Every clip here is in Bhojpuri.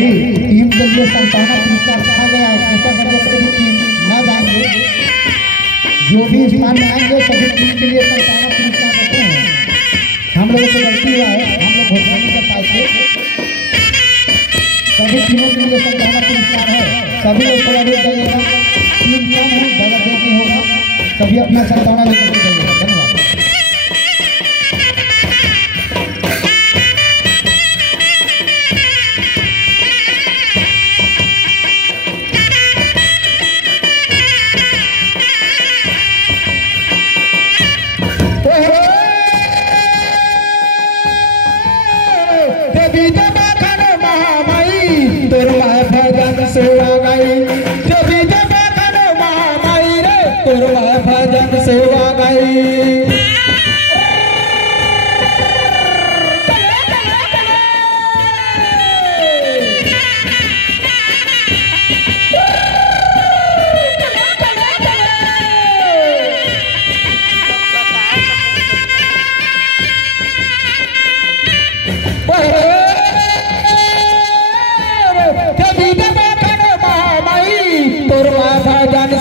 भी टीम के लिए संताना पुरस्कार रखा गया है। कृपया करके कोई भी टीम न जाएंगे, जो भी स्थान में आएंगे सभी टीम के लिए संताना पुरस्कार रखते हैं। हम लोगों से गलती हुआ है, हम लोग घोषणा नहीं कर पाए। सभी टीमों के लिए संताना पुरस्कार है। सभी लोग थोड़ा देर जाइएगा, टीम कम है, ज़्यादा देर नहीं होगा, सभी अपना संताना लेकर के जाइएगा। धन्यवाद। सेवा गाई जबी जबा करो महामाई रे तोरवा भजन सेवा गाई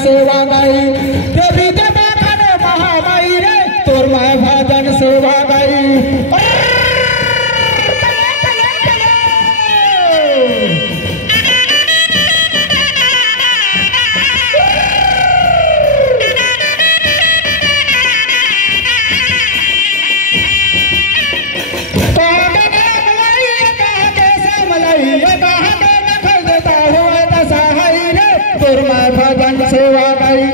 सेवा गाई देवी देवा करे महामाई रे तोर माय भजन सेवा गाई भजन सेवा गाई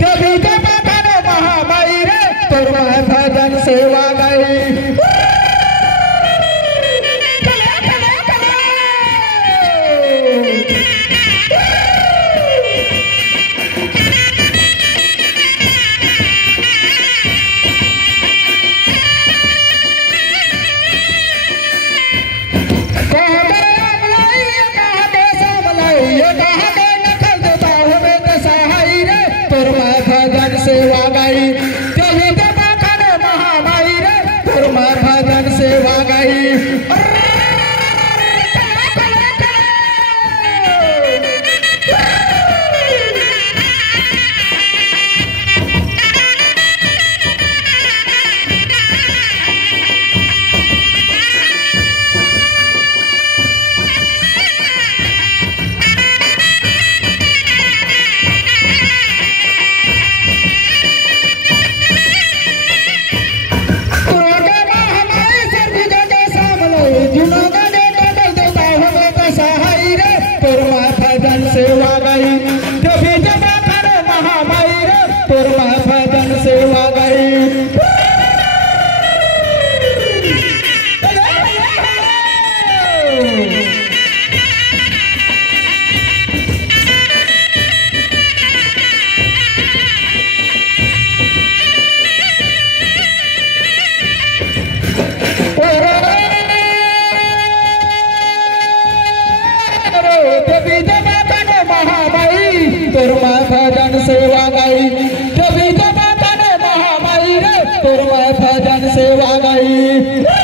देवी देवा करे महामाई रे तोर माय भजन सेवा गाई सेवा गाई देवी देवा करे महामाई रे तोर माय भजन सेवा गाई सेवा गाई देवी देवा करे महामाई रे तोर माय भजन सेवा गाई देवी देवा तोर माय भजन सेवा गाई देवी देवा करे महामाई रे तोर माय भजन सेवा गाई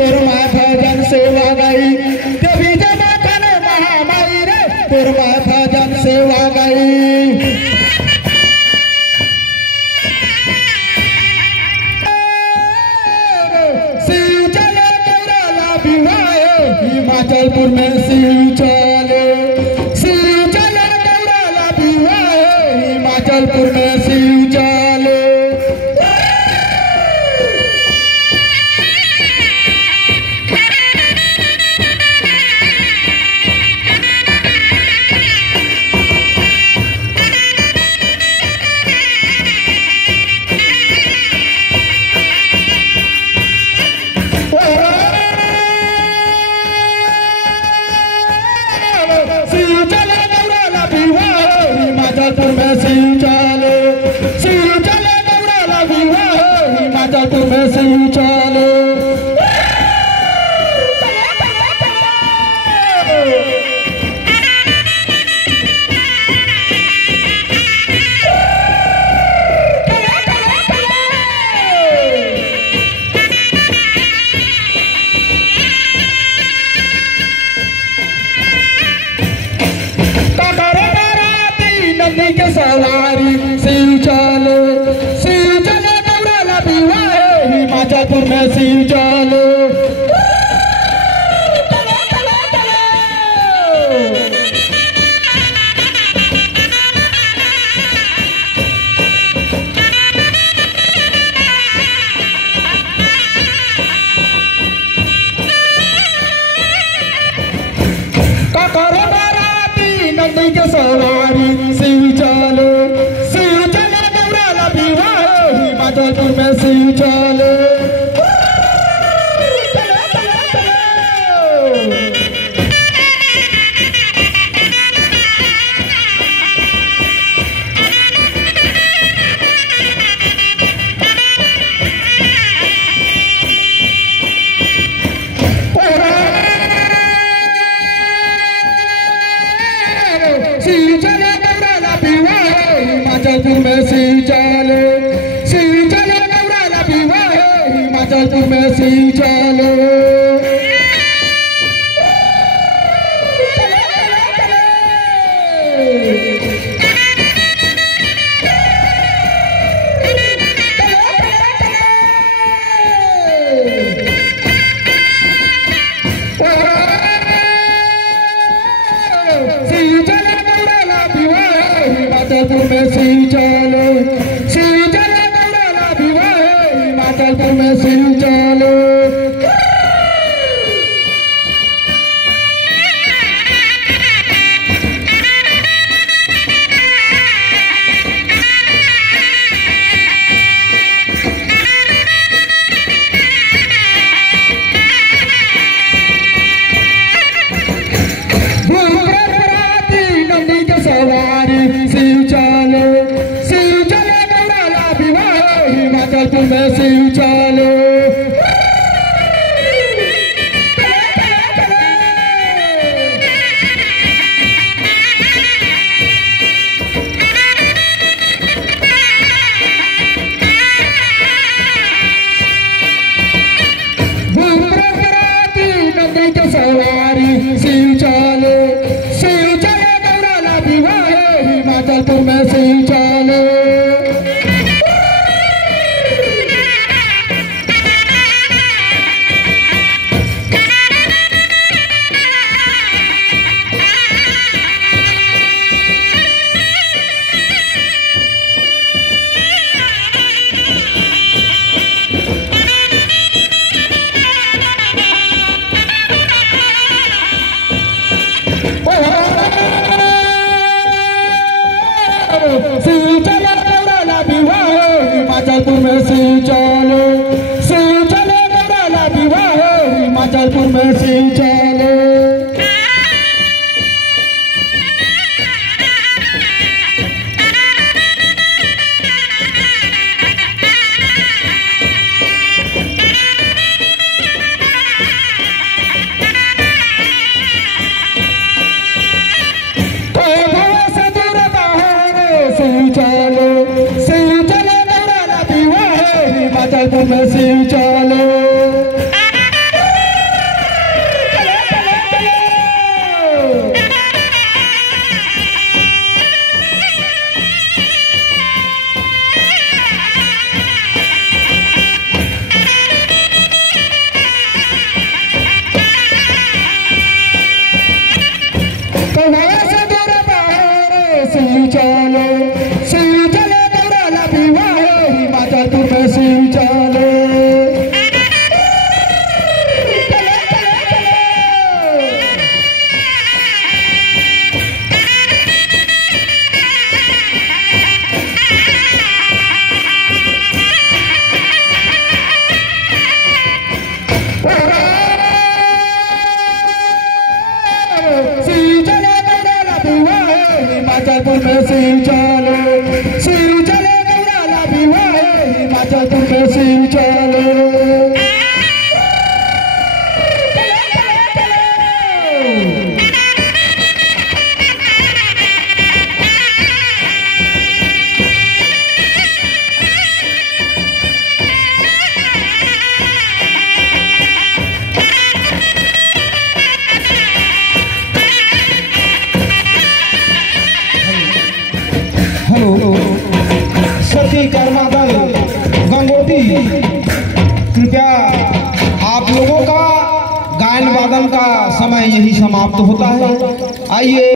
तोर माय भजन सेवा गाई देवी देवा करे महामाई रे तोर माय भजन सेवा गाई शिव चले गौराला विवाह हिमाचलपुर में शिव चले गौराला विवाह हिमाचलपुर में शिव चले हिमाचलपुर में शिव चले शिव चले नंदी के सवारी शिव चले गौराला बिवाहे हिमाचलपुर में शिव चले काकरे बाराती नंदी के सवारी शिव चले गौराला बिवाहे हिमाचलपुर में शिव चले शिव चले गौराला बिवाहे हिमाचलपुर में शिव चले गौराला बिवाहे हिमाचलपुर में शिव चले शिव चले गौराला बिवाहे हिमाचलपुर में शिव चले गौराला बिवाहे हिमाचलपुर में शिव चले नंदी के सवारी शिव चले गौराला बिवाहे हिमाचलपुर में शिव चले नंदी के सवारी शिव चले गौराला बिवाहे हिमाचलपुर में शिव चले शिव चले गौराला बिवाहे हिमाचलपुर में शिव चले गौराला बिवाहे हिमाचलपुर में शिव चले शिव चले गौराला बिवाहे हिमाचलपुर में शिव चले शिव चले गौराला बिवाहे हिमाचलपुर में शिव चले हिमाचलपुर में शिव चले गौराला बिवाहे हिमाचलपुर में शिव चले। सती कर्मा दल गंगोटी, कृपया आप लोगों का गायन वादन का समय यही समाप्त होता है। आइए।